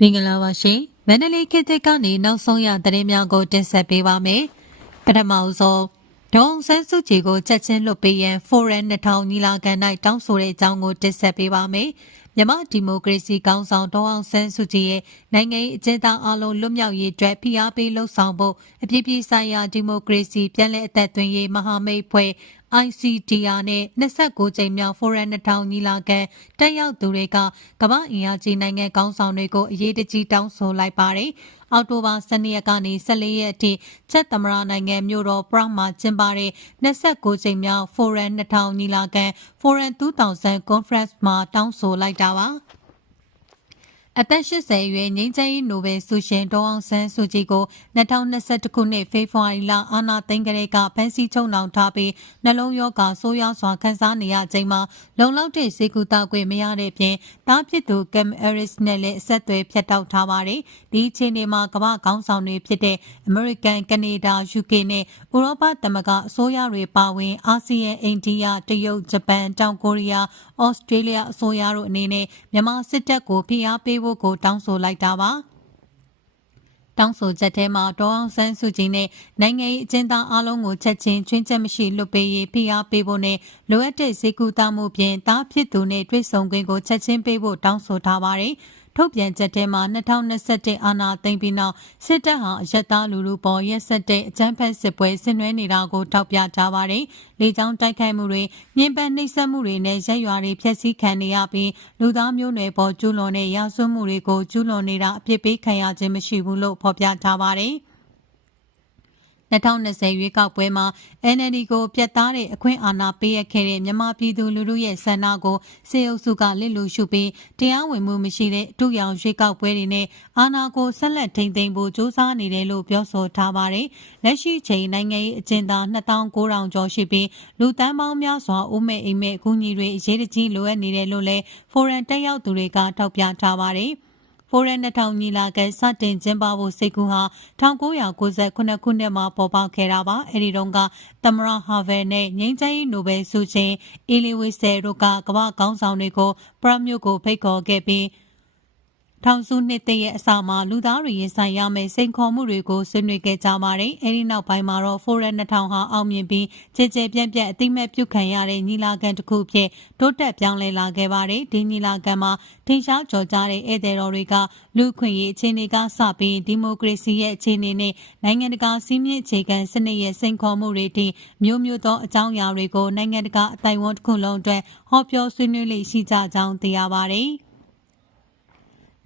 မင်္ဂလာပါရှင်မန္တလေးခေတ်သစ်ကနေနောက်ဆုံးရသတင်းများကိုတင်ဆက်ပေးပါမယ်ပထမဆုံးဒေါအောင်ဆန်းစုကြည်ကိုချက်ချင်းလွတ်ပေးရန် Foreign 2000ညီလာခံ၌တောင်းဆိုတဲ့အကြောင်းကိုတင်ဆက်ပေးပါမယ်မြန်မာဒီမိုကရေစီကောင်ဆောင်ဒေါအောင်ဆန်းစုကြည်ရဲ့နိုင်ငံရေးအကျဉ်းသားအလုံးလွတ်မြောက်ရေးအတွက်ဖိအားပေးလှုံ့ဆော်ဖို့အပြည့်ပြည့်ဆိုင်ရာဒီမိုကရေစီပြည်내အသက်သွင်းရေးမဟာမိတ်ဖွဲ့ ICDR နဲ့29ကြိမ်မြောက် Foreign 2000ညီလာခံတက်ရောက်သူတွေကကမ္ဘာအင်အားကြီးနိုင်ငံကောင်းဆောင်တွေကိုအရေးတကြီးတောင်းဆိုလိုက်ပါတယ်။အောက်တိုဘာ12ရက်ကနေ14ရက်အထိချက်သမရနိုင်ငံမြို့တော်ပရမှာကျင်းပတဲ့29ကြိမ်မြောက် Foreign 2000ညီလာခံ Foreign 2000 Conference မှာတောင်းဆိုလိုက်တာပါ။ အသက်80အရွယ်ငိမ့်ချမ်းရေးနိုဘယ်ဆုရှင်ဒေါအောင်ဆန်းစုကြည်ကို2021ခုနှစ်ဖေဖော်ဝါရီလအာဏာသိမ်းကလေးကဖမ်းဆီးချုပ်နှောင်ထားပြီးနှလုံးရောဂါဆိုးရွားစွာခံစားနေရချိန်မှာလုံလောက်တဲ့စေကူတာခွင့်မရတဲ့ပြင်တားဖြစ်သူကမ်အရစ်နဲ့လည်းအဆက်အသွယ်ဖြတ်တောက်ထားပါတယ်။ဒီအချိန်တွေမှာကမ္ဘာခေါင်းဆောင်တွေဖြစ်တဲ့အမေရိကန်၊ကနေဒါ၊ UK နဲ့ဥရောပသမဂ္ဂအစိုးရတွေပါဝင်အာဆီယံ၊အိန္ဒိယ၊တရုတ်၊ဂျပန်၊တောင်ကိုရီးယား၊ဩစတြေးလျအစိုးရတို့အနေနဲ့မြန်မာစစ်တပ်ကိုဖိအားပေးဖို့ကိုတောင်းဆိုလိုက်တာပါတောင်းဆိုချက်ထဲမှာဒေါအောင်ဆန်းစုကြည်နဲ့နိုင်ငံရေးအကျဉ်းသားအလုံးကိုချက်ချင်းချွင်းချက်မရှိလွတ်ပေးရေးဖိအားပေးဖို့နဲ့လိုအပ်တဲ့ဈေးကူတာမှုဖြင့်တားဖြစ်သူနဲ့တွေ့ဆုံခွင့်ကိုချက်ချင်းပေးဖို့တောင်းဆိုထားပါတယ်။ ထုတ်ပြန်ချက်ထဲမှာ2021အာဏာသိမ်းပြီးနောက်စစ်တပ်ဟာအရက်သားလူလူပေါ်ရက်ဆက်တဲ့အကြမ်းဖက်စစ်ပွဲဆင်နွှဲနေတာကိုထောက်ပြကြပါတယ်။လေကြောင်းတိုက်ခိုက်မှုတွေမြင်းပန်းနှိပ်စက်မှုတွေနဲ့ရက်ရွာတွေဖျက်ဆီးခံနေရပြီးလူသားမျိုးနွယ်ပေါ်ကျူးလွန်တဲ့ရာဇဝတ်မှုတွေကိုကျူးလွန်နေတာအပြစ်ပေးခံရခြင်းမရှိဘူးလို့ဖော်ပြထားပါတယ်။ 2020ရွေးကောက်ပွဲမှာ NLD ကိုပြတ်သားတဲ့အခွင့်အာဏာပေးရခဲ့တဲ့မြန်မာပြည်သူလူထုရဲ့ဆန္ဒကိုစေအုပ်စုကလစ်လူရှုပြီးတရားဝင်မှုမရှိတဲ့ဒုရောင်ရွေးကောက်ပွဲတွေနဲ့အာဏာကိုဆက်လက်ထိန်းသိမ်းဖို့စ조사နေတယ်လို့ပြောဆိုထားပါတယ်။လက်ရှိချိန်နိုင်ငံရေးအကျဉ်းသား2900ကျော်ရှိပြီးလူတန်းပေါင်းများစွာအိုးမဲ့အိမ်မဲ့အကူအညီတွေအရေးတကြီးလိုအပ်နေတယ်လို့လည်းဖိုရန်တက်ရောက်သူတွေကထောက်ပြထားပါတယ်။ ဖိုရန်2000ညီလာခံစတင်ကျင်းပဖို့စိတ်ကူးဟာ1998ခုနှစ်မှာပေါ်ပေါက်ခဲ့တာပါအဲဒီတုန်းကသမရဟာဗယ်နဲ့ငိမ့်ချမ်းရေးနိုဘယ်ဆုရှင်အီလီဝီဆယ်တို့ကကမ္ဘာကောင်းဆောင်တွေကိုပရမြို့ကိုဖိတ်ခေါ်ခဲ့ပြီး ထောင်စုနှစ်သိရဲ့အစမှာလူသားတွေရင်ဆိုင်ရမယ့်စိန်ခေါ်မှုတွေကိုဆွေးနွေးခဲ့ကြပါတယ်။အဲဒီနောက်ပိုင်းမှာတော့ Forum 2000ဟာအောင်မြင်ပြီးခြေခြေပြန့်ပြန့်အသိမဲ့ပြုခံရတဲ့ညီလာခံတစ်ခုဖြစ်တိုးတက်ပြောင်းလဲလာခဲ့ပါတယ်။ဒီညီလာခံမှာထင်ရှားကျော်ကြားတဲ့ဧည့်သည်တော်တွေကလူခွင့်ရေးအခြေအနေကစပြီးဒီမိုကရေစီရဲ့အခြေအနေနဲ့နိုင်ငံတကာစီးမြင့်အခြေခံစနစ်ရဲ့စိန်ခေါ်မှုတွေထိမျိုးမျိုးသောအကြောင်းအရာတွေကိုနိုင်ငံတကာအတိုင်းအဝန်တစ်ခုလုံးအတွက်ဟောပြောဆွေးနွေးလိရှိကြကြောင်းသိရပါတယ်။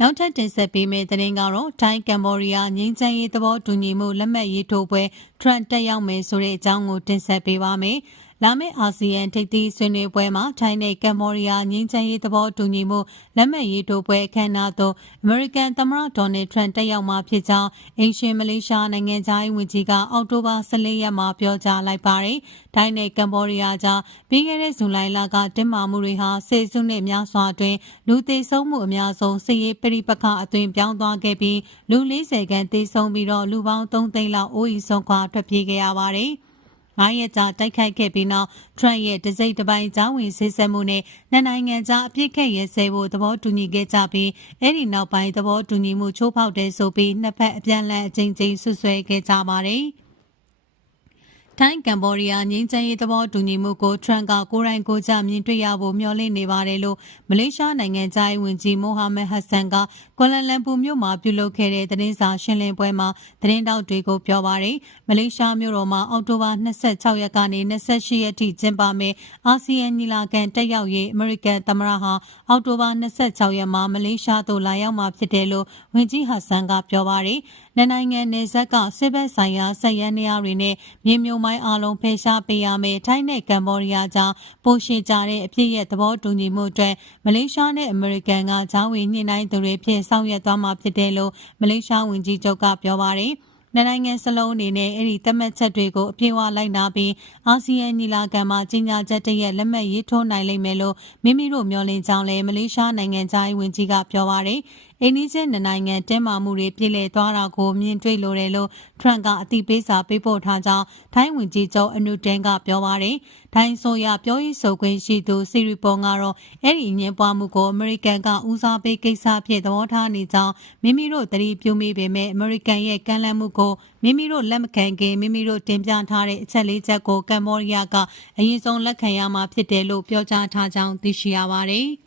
နောက်ထပ်တင်ဆက်ပေးမယ့်သတင်းကတော့ထိုင်းကမ်ဘောဒီးယားငြိမ်းချမ်းရေးသဘောတူညီမှုလက်မှတ်ရေးထိုးပွဲထရန့်တက်ရောက်မယ်ဆိုတဲ့အကြောင်းကိုတင်ဆက်ပေးပါမယ်။ လာမယ့်အာဆီယံထိပ်သီးဆွေးနွေးပွဲမှာထိုင်းနဲ့ကမ္ဘောဒီးယားငြိမ်းချမ်းရေးသဘောတူညီမှုလက်မှတ်ရေးထိုးပွဲအခမ်းအနားသို့အမေရိကန်သမ္မတဒေါ်နယ်ထရန့်တက်ရောက်မှာဖြစ်ကြောင်းအင်ရှင်မလေးရှားနိုင်ငံသားရေးဝန်ကြီးကအောက်တိုဘာ14ရက်မှာပြောကြားလိုက်ပါတယ်။ထိုင်းနဲ့ကမ္ဘောဒီးယားကြားပြီးခဲ့တဲ့ဇူလိုင်လကတင်းမာမှုတွေဟာစေစုနှစ်များစွာအတွင်းလူသေဆုံးမှုအများဆုံးစစ်ရေးပရိပခအသွင်ပြောင်းသွားခဲ့ပြီးလူ40ခန့်သေဆုံးပြီးတော့လူပေါင်း3သိန်းလောက်အိုးအိမ်ဆုံးခွာထွက်ပြေးခဲ့ရပါတယ်။ 9ရက်ကြာတိုက်ခိုက်ခဲ့ပြီးနောက်ထရန့်ရဲ့တစိမ့်တစ်ပိုင်းကြားဝင်ဆေးဆက်မှုနဲ့နှစ်နိုင်ငံကြားအပြစ်ခတ်ရဲစဲဖို့သဘောတူညီခဲ့ကြပြီးအဲ့ဒီနောက်ပိုင်းသဘောတူညီမှုချိုးဖောက်တဲ့ဆိုပြီးနှစ်ဖက်အပြန်အလှန်အကြိမ်ကြိမ်ဆွဆွဲခဲ့ကြပါတယ်။ ထိုင်းကမ်ဘောဒီးယားငြိမ်းချမ်းရေးသဘောတူညီမှုကိုထရန့်ကကိုရိုင်းကိုကြမြင်တွေ့ရဖို့မျှော်လင့်နေပါတယ်လို့မလေးရှားနိုင်ငံသားဝန်ကြီးမိုဟာမက်ဟတ်ဆန်ကကွာလာလမ်ပူမြို့မှာပြုလုပ်ခဲ့တဲ့သတင်းစာရှင်းလင်းပွဲမှာသတင်းတောက်တွေကိုပြောပါတယ်မလေးရှားမြို့တော်မှာအောက်တိုဘာ26ရက်ကနေ28ရက်ထိကျင်းပမယ့်အာဆီယံညီလာခံတက်ရောက်ရေးအမေရိကန်သမ္မတဟာအောက်တိုဘာ26ရက်မှာမလေးရှားသို့လာရောက်မှာဖြစ်တယ်လို့ဝန်ကြီးဟတ်ဆန်ကပြောပါတယ် နှစ်နိုင်ငံနယ်စပ်ကစစ်ဘက်ဆိုင်ရာဆက်ရန်နေရာတွေနဲ့မြေမြုံမိုင်းအလုံးဖယ်ရှားပေးရမယ်ထိုင်းနဲ့ကမ္ဘောဒီးယားကြားပိုရှင်းကြတဲ့အဖြစ်ရဲ့သဘောတူညီမှုအတွက်မလေးရှားနဲ့အမေရိကန်ကဂျောင်းဝင်ညှိနှိုင်းသူတွေဖြစ်ဆောင်ရွက်သွားမှာဖြစ်တယ်လို့မလေးရှားဝန်ကြီးချုပ်ကပြောပါတယ်နိုင်ငံစလုံးအနေနဲ့အဲ့ဒီသတ်မှတ်ချက်တွေကိုအပြည့်အဝလိုက်နာပြီးအာဆီယံညီလာခံမှာကြီးညာချက်တရက်လက်မှတ်ရေးထိုးနိုင်လိမ့်မယ်လို့မိမိတို့မျှော်လင့်ကြောင်းလည်းမလေးရှားနိုင်ငံသားဝန်ကြီးကပြောပါတယ်။အိန္ဒိချင်းနိုင်ငံတဲမာမှုတွေပြည်လည်သွားတာကိုမြင်တွေ့လိုတယ်လို့ထရန့်ကအတိပေးစာပေးပို့ထားကြောင်းထိုင်းဝန်ကြီးချုပ်အနုတန်ကပြောပါတယ်။ထိုင်းဆိုရပြောရေးဆိုခွင့်ရှိသူစီရီပွန်ကတော့အဲ့ဒီညင်ပွားမှုကိုအမေရိကန်ကဦးစားပေးကိစ္စဖြစ်သဘောထားနေကြောင်းမိမိတို့တတိပြုမိပေမဲ့အမေရိကန်ရဲ့ကမ်းလှမ်းမှုကိုမိမိတို့လက်မခံခင်မိမိတို့တင်ပြထားတဲ့အချက်လေးချက်ကိုကမ္ဘောဒီးယားကအရင်ဆုံးလက်ခံရမှာဖြစ်တယ်လို့ပြောကြားထားကြောင်းသိရှိရပါတယ်။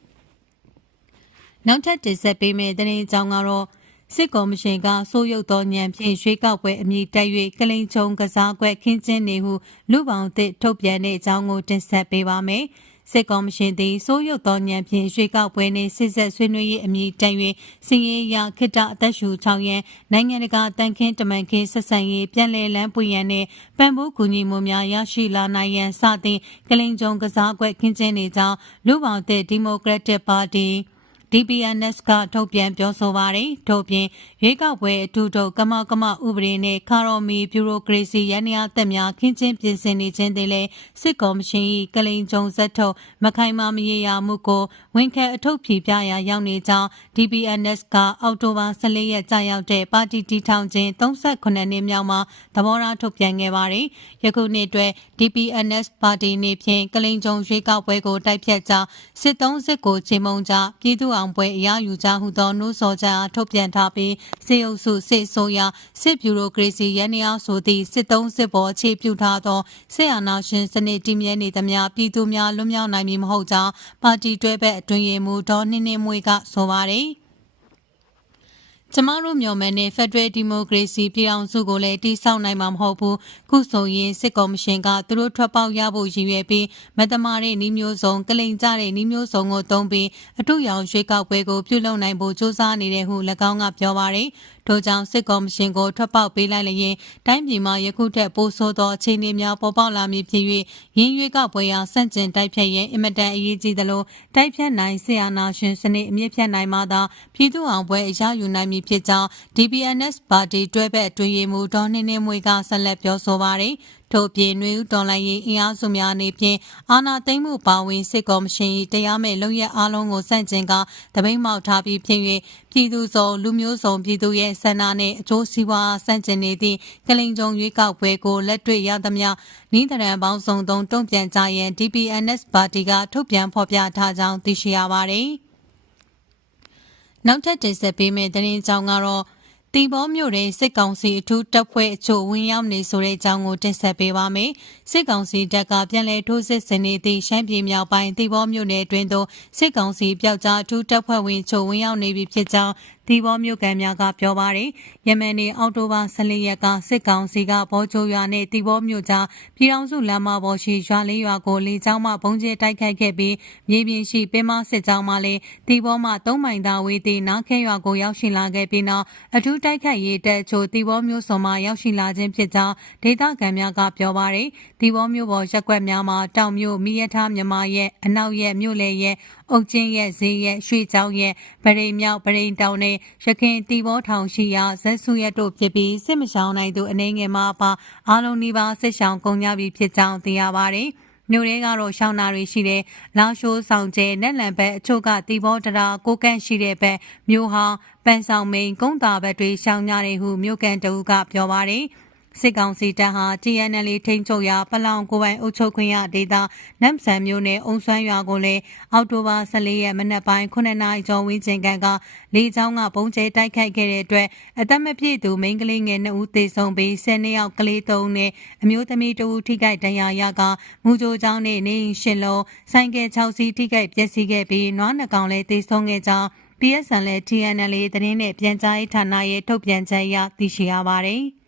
နောက်ထပ်တင်ဆက်ပေးမယ့်သတင်းကြောင်းကတော့စစ်ကော်မရှင်ကစိုးရုပ်သောညံဖြင့်ရွှေကောက်ပွဲအမည်တက်၍ကလိန်ချုံကစားကွက်ခင်းကျင်းနေဟုလူပောင်သစ်ထုတ်ပြန်တဲ့အကြောင်းကိုတင်ဆက်ပေးပါမယ်။စစ်ကော်မရှင်သည်စိုးရုပ်သောညံဖြင့်ရွှေကောက်ပွဲနှင့်စစ်ဆက်ဆွေးနွေးရေးအမည်တက်၍စည်ရေးရာခိတအသက်ရှူ6ရန်နိုင်ငံတကာတန်ခင်းတမန်ခင်းဆက်ဆံရေးပြည်လဲလန်းပွေရန်နှင့်ပံ့ပိုးကူညီမှုများရရှိလာနိုင်ရန်စသည့်ကလိန်ချုံကစားကွက်ခင်းကျင်းနေကြောင်းလူပောင်သစ်ဒီမိုကရက်တစ်ပါတီ DPNS ကထုတ်ပြန်ပြောဆိုပါတယ်။ထို့ပြင်ရွေးကောက်ပွဲအထူးထုတ်ကမကမဥပဒေနဲ့ခါရော်မီဘျူရိုကရေစီရန်ရာသက်များခင်းချင်းပြင်ဆင်နေခြင်းတွေလည်းစစ်ကော်မရှင်၏ကလိန်ကြုံဆက်ထုတ်မခိုင်မာမရေရာမှုကိုဝန်ခံအထုပ်ဖြေပြရာရောက်နေကြောင်း DPNS ကအောက်တိုဘာ14ရက်ကြာရောက်တဲ့ပါတီတီထောင်ခြင်း38နှစ်မြောက်မှာသဘောထားထုတ်ပြန်ခဲ့ပါတယ်။ယခုနှစ်အတွက် DPNS ပါတီနေဖြင့်ကလိန်ကြုံရွေးကောက်ပွဲကိုတိုက်ဖြတ်ကြောင်းစစ်သုံးစစ်ကိုချိန်မုံကြပြည်သူ့အောင်ပွဲအရယူကြဟုသောနှိုးဆော်ချက်အားထုတ်ပြန်ထားပြီးစေအုပ်စုစစ်ဆိုးရစစ်ဗျူရိုကရေစီရန်ရာဆိုသည့်စစ်သုံးစစ်ပေါ်အခြေပြုထားသောစစ်အာဏာရှင်စနစ်တည်မြဲနေသမျှပြည်သူများလွတ်မြောက်နိုင်မည်မဟုတ်ကြောင်းပါတီတွဲဘက်အတွင်ရေးမှူးဒေါ်နှင်းနှင်းမွေကဆိုပါတယ် ကျမတို့မျှော်မှန်းတဲ့ Federal Democracy ပြည်အောင်စုကိုလည်းတိစောက်နိုင်မှာမဟုတ်ဘူးခုဆိုရင်စစ်ကော်မရှင်ကသူတို့ထွက်ပေါက်ရဖို့ရည်ရွယ်ပြီးမတမာတဲ့နှီးမျိုးစုံကလိန်ကြတဲ့နှီးမျိုးစုံကိုသုံးပြီးအထူးရောင်ရွှေကောက်ပွဲကိုပြုလုပ်နိုင်ဖို့စ조사နေတဲ့ဟု၎င်းကပြောပါတယ်ထို့ကြောင့်စစ်ကော်မရှင်ကိုထွက်ပေါက်ပေးလိုက်လျင်တိုင်းပြည်မှာယခုထက်ပိုဆိုးသောအခြေအနေများပေါ်ပေါက်လာမည်ဖြစ်၍ရင်းရွေးကောက်ပွဲရာစန့်ကျင်တိုက်ဖြတ်ရန်အင်မတန်အရေးကြီးသလိုတိုက်ဖြတ်နိုင်ဆရာနာရှင်စနစ်အမြင့်ဖြတ်နိုင်မှသာပြည်သူ့အောင်ပွဲအရယူနိုင်မည်ဖြစ်ကြောင်း DPNS ပါတီတွဲဘက်အတွင်းရေးမှူးဒေါ်နှင်းနှင်းမွေကဆက်လက်ပြောဆိုပါတယ် ထို့ပြင်နှွေဦးတော်လိုင်းရေးအင်အားစုများအနေဖြင့်အာဏာသိမ်းမှုပါဝင်စစ်ကော်မရှင်၏တရားမဲ့လုံရက်အားလုံးကိုစန့်ကျင်ကတပိတ်မောက်ထားပြီးဖြစ်၍ပြည်သူစုံလူမျိုးစုံပြည်သူရဲ့ဆန္ဒနှင့်အကျိုးစီးပွားစန့်ကျင်နေသည့်ကလိန်ကြုံရွေးကောက်ပွဲကိုလက်တွေ့ရသမျှနီးတရန်ပေါင်းစုံသုံးတုံ့ပြန်ကြရန် DPNS ပါတီကထုတ်ပြန်ဖော်ပြထားကြောင်းသိရှိရပါသည်နောက်ထပ်တင်ဆက်ပေးမယ့်သတင်းကြောင်းကတော့ တီဘောမြို့တွင်စစ်ကောင်စီအထူးတပ်ဖွဲ့အချို့ဝင်ရောက်နေဆိုတဲ့အကြောင်းကိုတင်ဆက်ပေးပါမယ်။စစ်ကောင်စီတပ်ကပြန်လည်ထိုးစစ်ဆင်နေသည့်ရှမ်းပြည်မြောက်ပိုင်းတီဘောမြို့နယ်အတွင်းသို့စစ်ကောင်စီပျောက်ကြားအထူးတပ်ဖွဲ့ဝင်ချို့ဝင်ရောက်နေပြီဖြစ်ကြောင်း ဒီဘောမြို့ကန်များကပြောပါတယ်။ယမန်နေအောက်တိုဘာ14ရက်ကစစ်ကောင်စီကဘောချိုရွာနဲ့တီဘောမြို့ကြားပြည်ထောင်စုလမ်းမပေါ်ရှိရွာလေးရွာကိုလေကြောင်းမှပုံကျဲတိုက်ခိုက်ခဲ့ပြီးမြေပြင်ရှိပင်မစစ်ကြောင်းမှလည်းတီဘောမှ3မိုင်သာဝေးသည့်နားခဲရွာကိုရောက်ရှိလာခဲ့ပြီးနောက်အထူးတိုက်ခိုက်ရေးတပ်ချိုတီဘောမျိုးစုံမှရောက်ရှိလာခြင်းဖြစ်ကြောင်းဒေသခံများကပြောပါရယ်တီဘောမျိုးပေါ်ရက်ွက်များမှာတောင်မျိုးမိရထားမြမရဲ့အနောက်ရဲ့မြို့လေရဲ့ အုတ်ချင်းရဲ့ဈေးရဲ့ရွှေချောင်းရဲ့ဗရိန်မြောက်ဗရိန်တောင်နဲ့ရခင်တီဘောထောင်ရှိရာဇက်ဆုရက်တို့ဖြစ်ပြီးစစ်မရှောင်နိုင်သူအနေငယ်မှာပါအားလုံးဒီပါစစ်ရှောင်ကုန်ကြပြီဖြစ်ကြောင်းသိရပါတယ်မြို့ရဲကတော့ရှောင်းနာတွေရှိတဲ့လာရှိုးဆောင်ကျဲနက်လန်ဘက်အချို့ကတီဘောတရာကိုကန့်ရှိတဲ့ဘက်မြို့ဟောင်းပန်းဆောင်မိန်ကုန်းတာဘက်တွေရှောင်းကြတယ်ဟုမြို့ကန်တူကပြောပါတယ်။ စစ်ကောင်စီတပ်ဟာ TNL ထိန်းချုပ်ရာပလောင်ကိုပိုင်အုပ်ချုပ်ခွင့်ရဒေသနမ်ဆန်မြို့နယ်အုံဆွမ်းရွာကိုလည်းအောက်တိုဘာ14ရက်မနက်ပိုင်း9နာရီကျော်ဝန်းကျင်ကလေကြောင်းကပုံကျဲတိုက်ခိုက်ခဲ့တဲ့အတွက်အသက်မပြည့်သူမိန်းကလေးငယ်2ဦးသေဆုံးပြီး10နှစ်ယောက်ကလေး3နဲ့အမျိုးသမီး2ဦးထိခိုက်ဒဏ်ရာရကမူကြိုးကျောင်းနဲ့နေအိမ်ရှင်လုံးဆိုင်ကယ်6စီးထိခိုက်ပျက်စီးခဲ့ပြီးနွားနှကောင်လည်းသေဆုံးခဲ့ကြောင်း PSN နဲ့ TNL သတင်းနဲ့ပြန်ကြားရေးဌာနရဲ့ထုတ်ပြန်ချက်အရသိရှိရပါတယ်။